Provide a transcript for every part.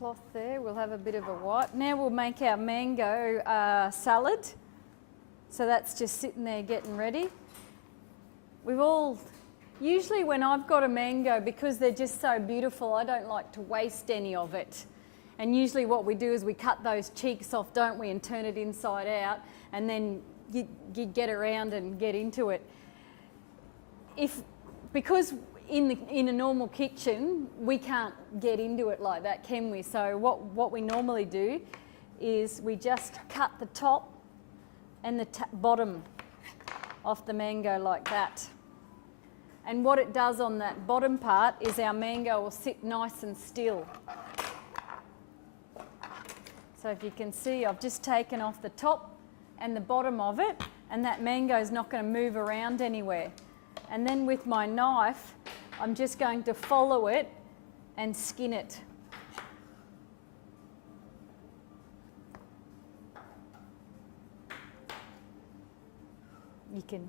cloth there. We'll have a bit of a wipe. Now we'll make our mango salad. So that's just sitting there getting ready. Usually when I've got a mango, because they're just so beautiful, I don't like to waste any of it. And usually what we do is we cut those cheeks off, don't we, and turn it inside out, and then you get around and get into it. Because in a normal kitchen, we can't get into it like that, can we? So what we normally do is we just cut the top and the bottom off the mango like that. And what it does on that bottom part is our mango will sit nice and still. So if you can see, I've just taken off the top and the bottom of it, and that mango is not going to move around anywhere. And then with my knife, I'm just going to follow it and skin it. You can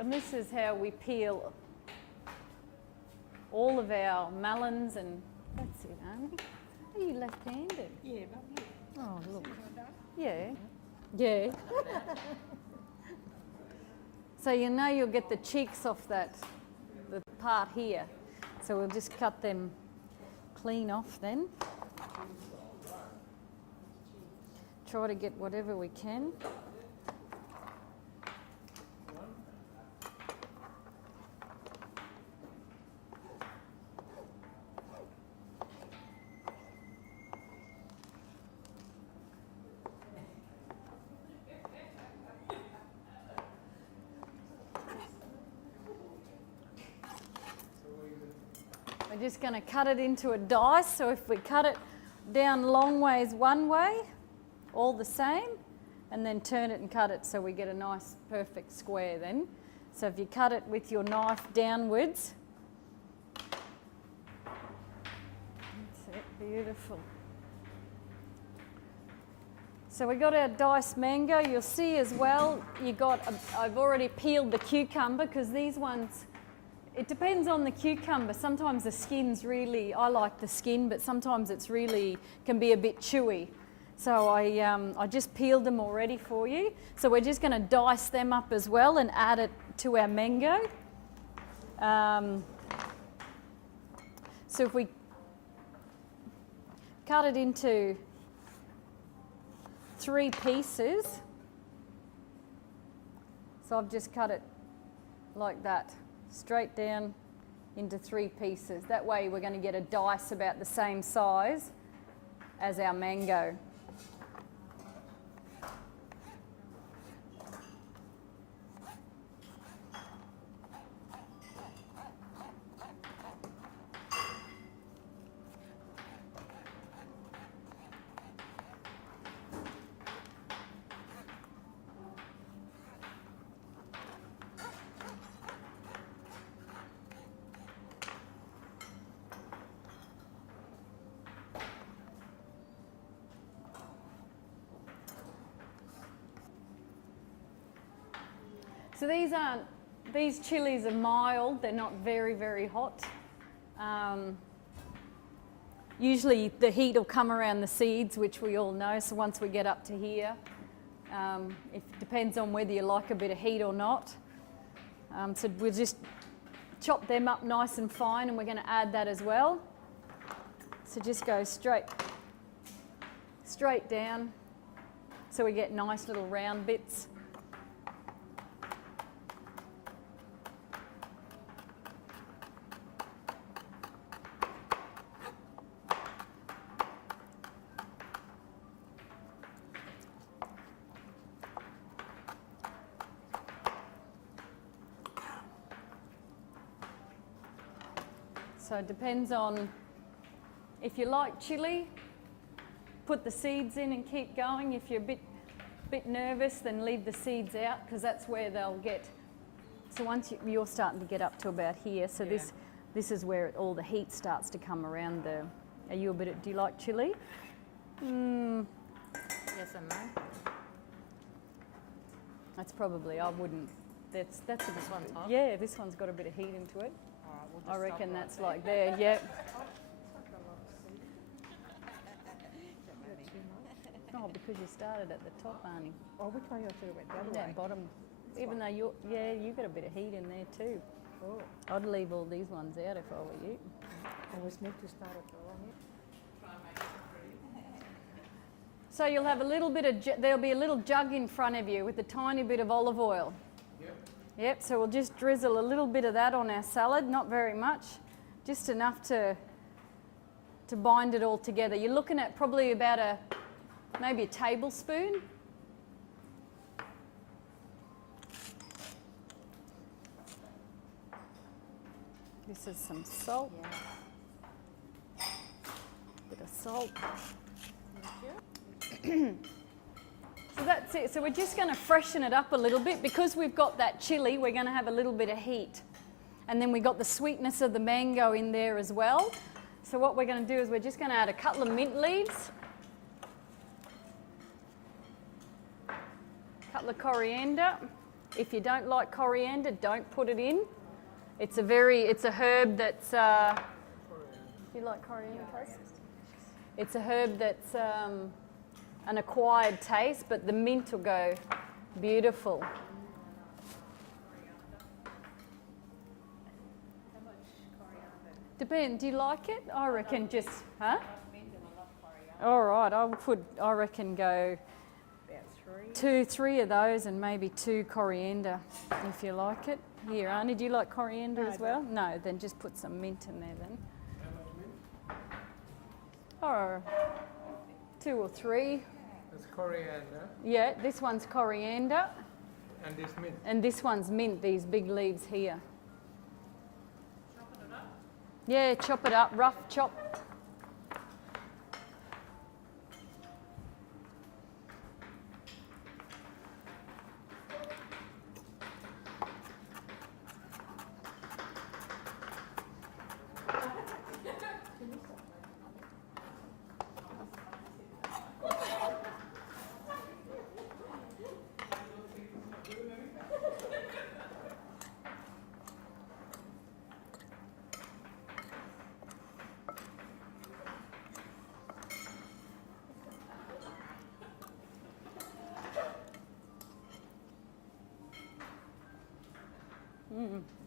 and this is how we peel all of our melons, and that's it, aren't we? Are you left-handed? Yeah, but yeah. Oh, look. Yeah. Yeah. So you know you'll get the cheeks off the part here. So we'll just cut them clean off then. Try to get whatever we can. We're just going to cut it into a dice, so if we cut it down long ways one way, all the same, and then turn it and cut it so we get a nice perfect square then. So if you cut it with your knife downwards, that's it, beautiful. So we got our diced mango. You'll see as well, I've already peeled the cucumber, because these ones, it depends on the cucumber. Sometimes the skin's really, I like the skin, but sometimes it's really, can be a bit chewy. So I just peeled them already for you. So we're just going to dice them up as well and add it to our mango. So if we cut it into 3 pieces, so I've just cut it like that, straight down into 3 pieces. That way we're going to get a dice about the same size as our mango. So these chilies are mild, they're not very, very hot. Usually the heat will come around the seeds, which we all know, so once we get up to here, it depends on whether you like a bit of heat or not. So we'll just chop them up nice and fine, and we're going to add that as well. So just go straight down, so we get nice little round bits. So it depends on If you like chili, put the seeds in and keep going. If you're a bit nervous, then leave the seeds out because that's where they'll get. So once you're starting to get up to about here, so Yeah. this is where all the heat starts to come around the. Are you a bit? Do you like chili? Yes and no. That's probably. I wouldn't. That's a This one's hot? Yeah, this one's got a bit of heat into it. All right, we'll just I reckon stop that's right like there. Yep. Oh, because you started at the top, Arnie. Oh, which way I should have went? The other way? That bottom. Even though you got a bit of heat in there too. Oh, I'd leave all these ones out if I were you. I was meant to start at the wrong end. So you'll have a little bit of, there'll be a little jug in front of you with a tiny bit of olive oil. Yep. Yep, so we'll just drizzle a little bit of that on our salad, not very much, just enough to bind it all together. You're looking at probably about maybe a tablespoon. This is some salt. Yeah. Bit of salt. So that's it. So we're just going to freshen it up a little bit because we've got that chili. We're going to have a little bit of heat, and then we got the sweetness of the mango in there as well. So what we're going to do is we're just going to add a couple of mint leaves, a couple of coriander. If you don't like coriander, don't put it in. It's a herb that's. Do you like coriander, Case? It's a herb that's an acquired taste, but the mint will go beautiful. How much coriander? Depends. Do you like it? I reckon just, huh? I love mint and I love coriander. All right. I'll put. I reckon go About 3. 3 of those and maybe 2 coriander, if you like it. Here, Arnie, do you like coriander No, as well? No. Then just put some mint in there then. How much mint? Or 2 or 3. That's coriander Yeah. This one's coriander, and this mint. and this one's mint. These big leaves here. Yeah, chop it up, rough chop.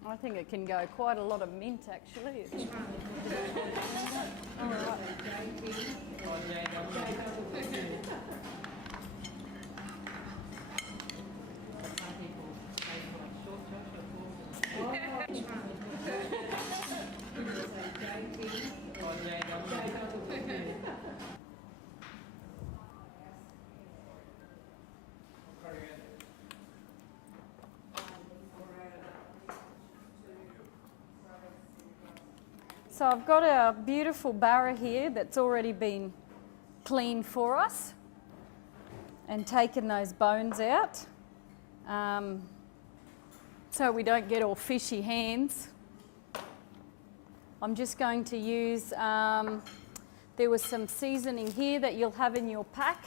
I think it can go quite a lot of mint actually. All right. So I've got a beautiful barra here that's already been cleaned for us and taken those bones out so we don't get all fishy hands. I'm just going to use, there was some seasoning here that you'll have in your pack,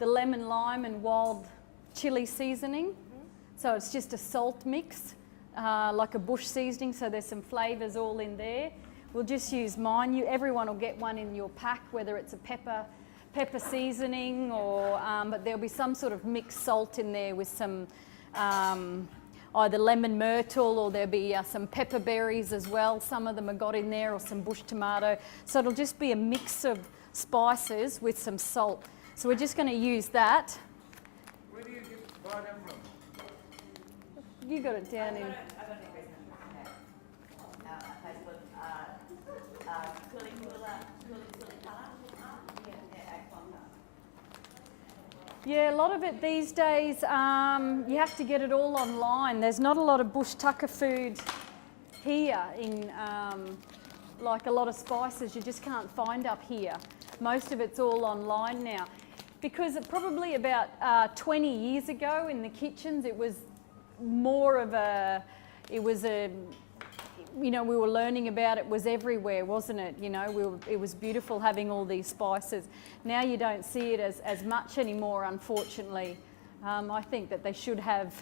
the lemon, lime and wild chili seasoning. So it's just a salt mix, like a bush seasoning, so there's some flavours all in there. We'll just use mine. Everyone will get one in your pack, whether it's a pepper seasoning or, but there'll be some sort of mixed salt in there with some either lemon myrtle, or there'll be some pepper berries as well. Some of them are got in there, or some bush tomato. So it'll just be a mix of spices with some salt. So we're just going to use that. Where do you buy them from? You got it down in. Yeah, a lot of it these days, you have to get it all online. There's not a lot of bush tucker food here like a lot of spices you just can't find up here. Most of it's all online now. Because probably about 20 years ago in the kitchens, it was more of a, you know, we were learning about it, was everywhere, wasn't it? You know, it was beautiful having all these spices. Now you don't see it as much anymore, unfortunately. I think that they should have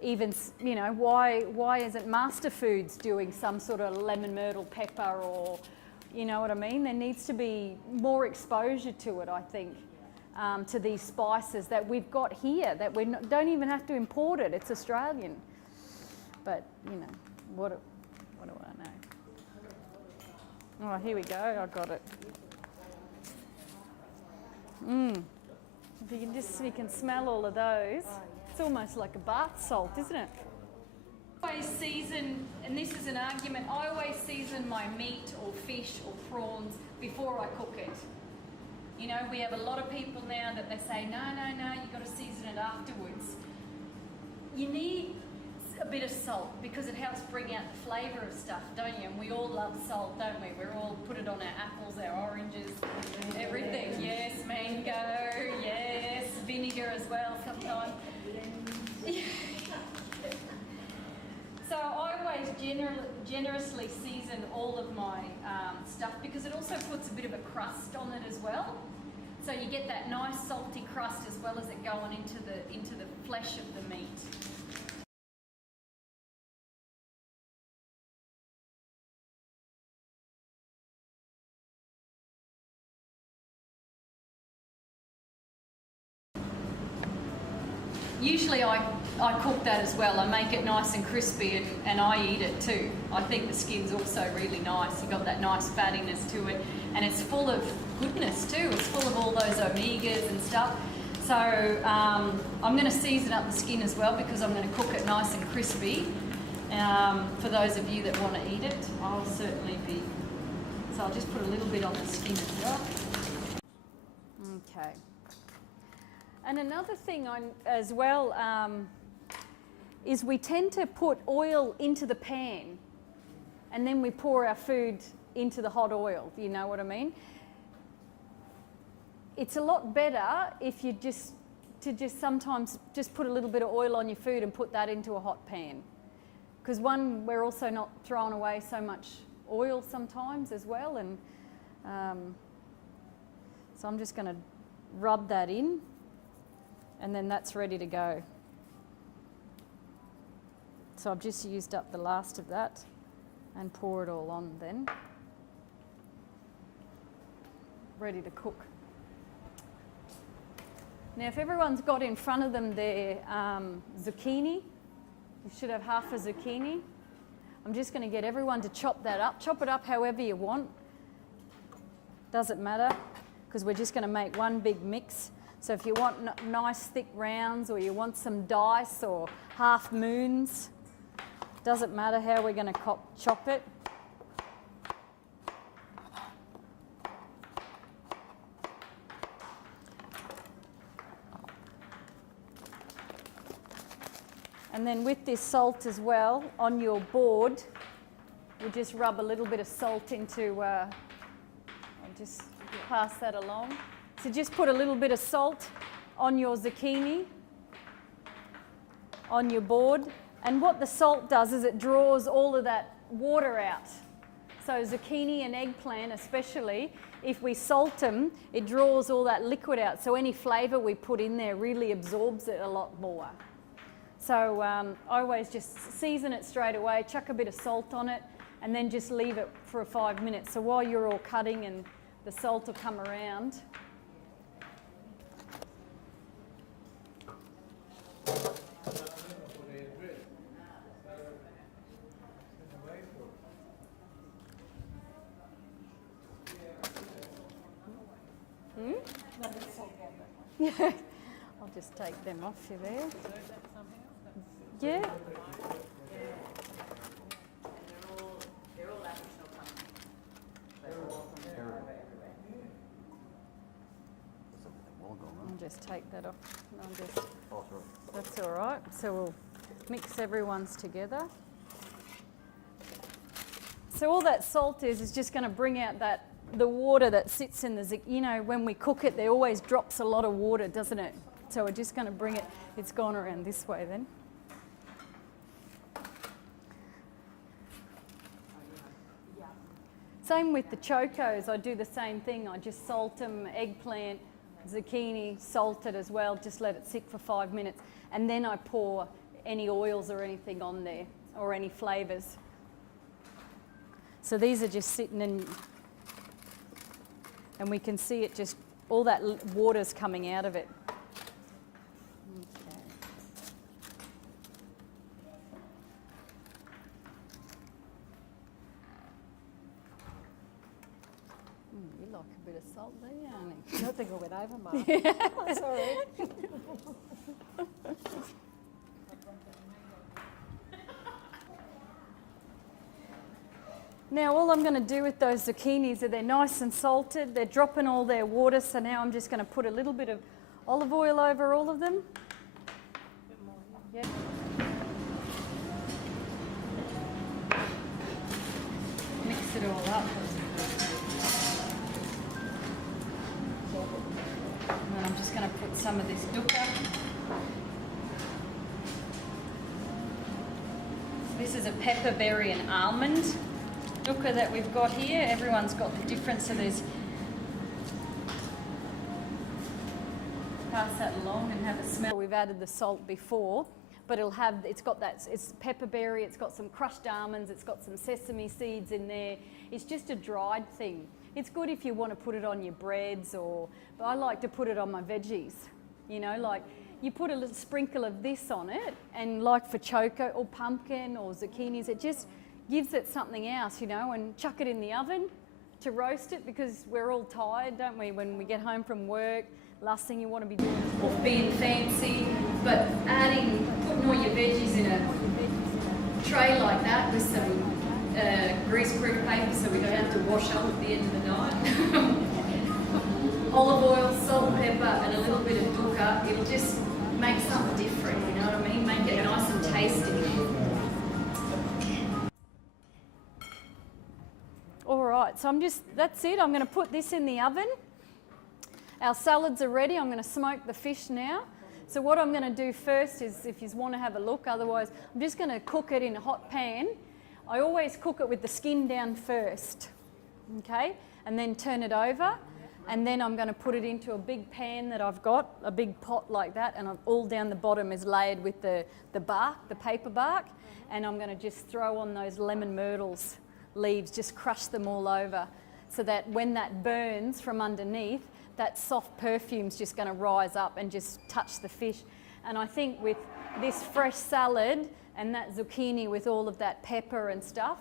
even, you know, why isn't Master Foods doing some sort of lemon myrtle pepper, or, you know what I mean? There needs to be more exposure to it, I think, to these spices that we've got here, that we don't even have to import it. It's Australian. But, you know, what do I know? Oh, here we go. I got it. If you can smell all of those. It's almost like a bath salt, isn't it? I always season, and this is an argument, I always season my meat or fish or prawns before I cook it. You know, we have a lot of people now that they say, no, you've got to season it afterwards. You need a bit of salt because it helps bring out the flavour of stuff, don't you? And we all love salt, don't we? We're all put it on our apples, our oranges, everything. Yes, mango, yes, vinegar as well sometimes. So I always generously season all of my stuff because it also puts a bit of a crust on it as well. So you get that nice salty crust as well as it going into the flesh of the meat. Usually I cook that as well. I make it nice and crispy and I eat it too. I think the skin's also really nice. You've got that nice fattiness to it, and it's full of goodness too. It's full of all those omegas and stuff. So I'm going to season up the skin as well because I'm going to cook it nice and crispy. For those of you that want to eat it, I'll certainly be. So I'll just put a little bit on the skin as well. Okay. And another thing as well is we tend to put oil into the pan and then we pour our food into the hot oil, you know what I mean? It's a lot better if you just sometimes just put a little bit of oil on your food and put that into a hot pan. Because one, we're also not throwing away so much oil sometimes as well, and so I'm just going to rub that in. And then that's ready to go. So I've just used up the last of that and pour it all on then. Ready to cook. Now if everyone's got in front of them their zucchini, you should have half a zucchini. I'm just going to get everyone to chop that up. Chop it up however you want. Doesn't matter, because we're just going to make one big mix. So if you want nice thick rounds, or you want some dice or half moons, doesn't matter how we're going to chop it. And then with this salt as well, on your board, you just rub a little bit of salt into, I'll just pass that along. So just put a little bit of salt on your zucchini, on your board. And what the salt does is it draws all of that water out. So zucchini and eggplant especially, if we salt them, it draws all that liquid out. So any flavour we put in there really absorbs it a lot more. So I always just season it straight away, chuck a bit of salt on it, and then just leave it for 5 minutes. So while you're all cutting and the salt will come around. Yeah, I'll just take them off you there. Yeah. I'll just take that off. That's all right. So we'll mix everyone's together. So all that salt is just going to bring out the water that sits in the, you know, when we cook it, there always drops a lot of water, doesn't it? So we're just going to bring it, it's gone around this way then. Same with the chocos, I do the same thing. I just salt them, eggplant, zucchini, salt it as well, just let it sit for 5 minutes. And then I pour any oils or anything on there, or any flavours. So these are just sitting in, and we can see it just, all that water's coming out of it. Okay. You like a bit of salt there, Annie? I think I went over, Mark. That's all right. Now all I'm going to do with those zucchinis are they're nice and salted, they're dropping all their water, so now I'm just going to put a little bit of olive oil over all of them. Yep. Mix it all up. And then I'm just going to put some of this dukkah. This is a pepperberry and almond dukkah that we've got here. Everyone's got the different, so there's, pass that along and have a smell. We've added the salt before, but it's got that, it's pepperberry, it's got some crushed almonds, it's got some sesame seeds in there. It's just a dried thing. It's good if you want to put it on your breads, but I like to put it on my veggies, you know, like you put a little sprinkle of this on it, and like for choco or pumpkin or zucchinis, it just gives it something else, you know, and chuck it in the oven to roast it, because we're all tired, don't we, when we get home from work. Last thing you want to be doing is being fancy, but putting all your veggies in a tray like that with some greaseproof paper so we don't have to wash up at the end of the night. Olive oil, salt and pepper and a little bit of dukkah, it'll just make something different, you know what I mean? Make it nice and tasty. All right, so that's it. I'm going to put this in the oven. Our salads are ready. I'm going to smoke the fish now. So what I'm going to do first is, if you want to have a look, otherwise I'm just going to cook it in a hot pan. I always cook it with the skin down first, okay? And then turn it over. And then I'm going to put it into a big pan that I've got, a big pot like that, and all down the bottom is layered with the bark, the paper bark. And I'm going to just throw on those lemon myrtles leaves, just crush them all over, so that when that burns from underneath, that soft perfume's just going to rise up and just touch the fish. And I think with this fresh salad and that zucchini with all of that pepper and stuff,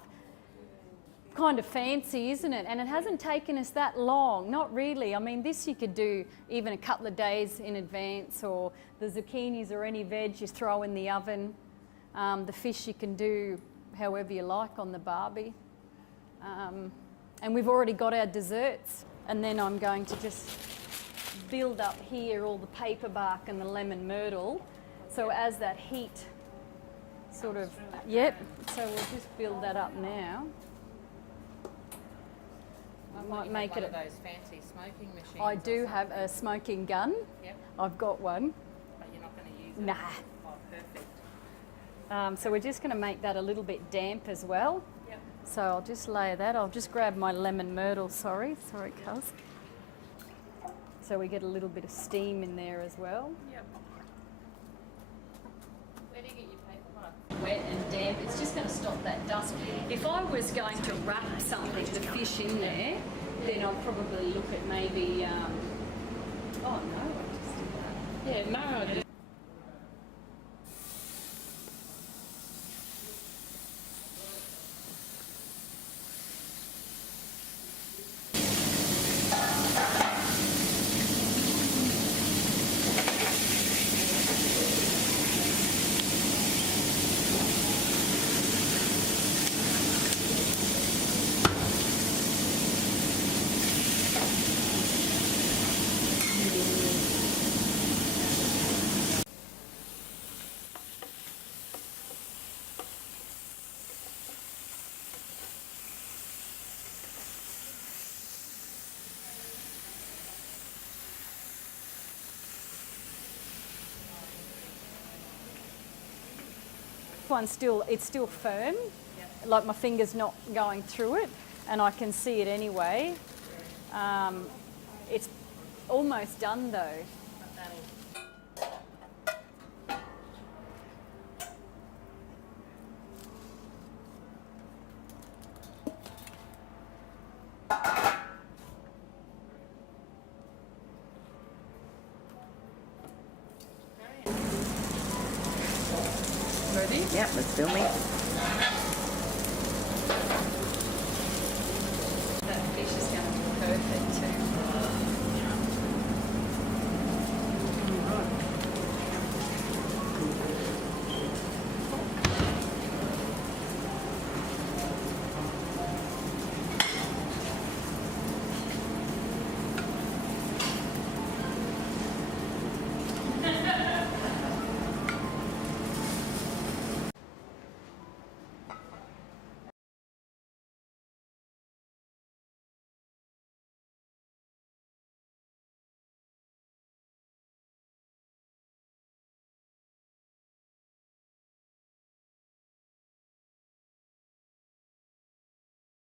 kind of fancy, isn't it? And it hasn't taken us that long, not really. I mean, this you could do even a couple of days in advance, or the zucchinis or any veg you throw in the oven. The fish you can do however you like on the barbie. And we've already got our desserts, and then I'm going to just build up here all the paper bark and the lemon myrtle. So as that heat sort of, yep, so we'll just build that up now. I might make it one of those fancy smoking machines. I do have a smoking gun. Yep. I've got one. But you're not going to use it? Nah. Oh, perfect. So we're just going to make that a little bit damp as well. Yep. So I'll just layer that. I'll just grab my lemon myrtle, sorry cuz. So we get a little bit of steam in there as well. Yep. Where do you get your paper? Wet and damp, it's just going to stop that dust. If I was going to wrap something, the fish in there, then I'd probably look at maybe, oh no, I just did that. Yeah, no, I did. one's it's still firm, like my finger's not going through it, and I can see it anyway. It's almost done though. But that'll Ready? Yeah, let's film it.